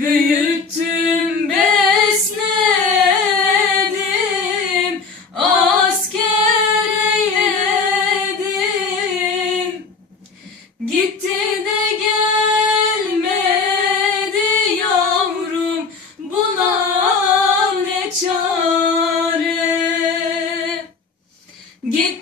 Büyüttüm besledim Asker eyledim Gitti de gelmedi yavrum Buna ne çare? Gitti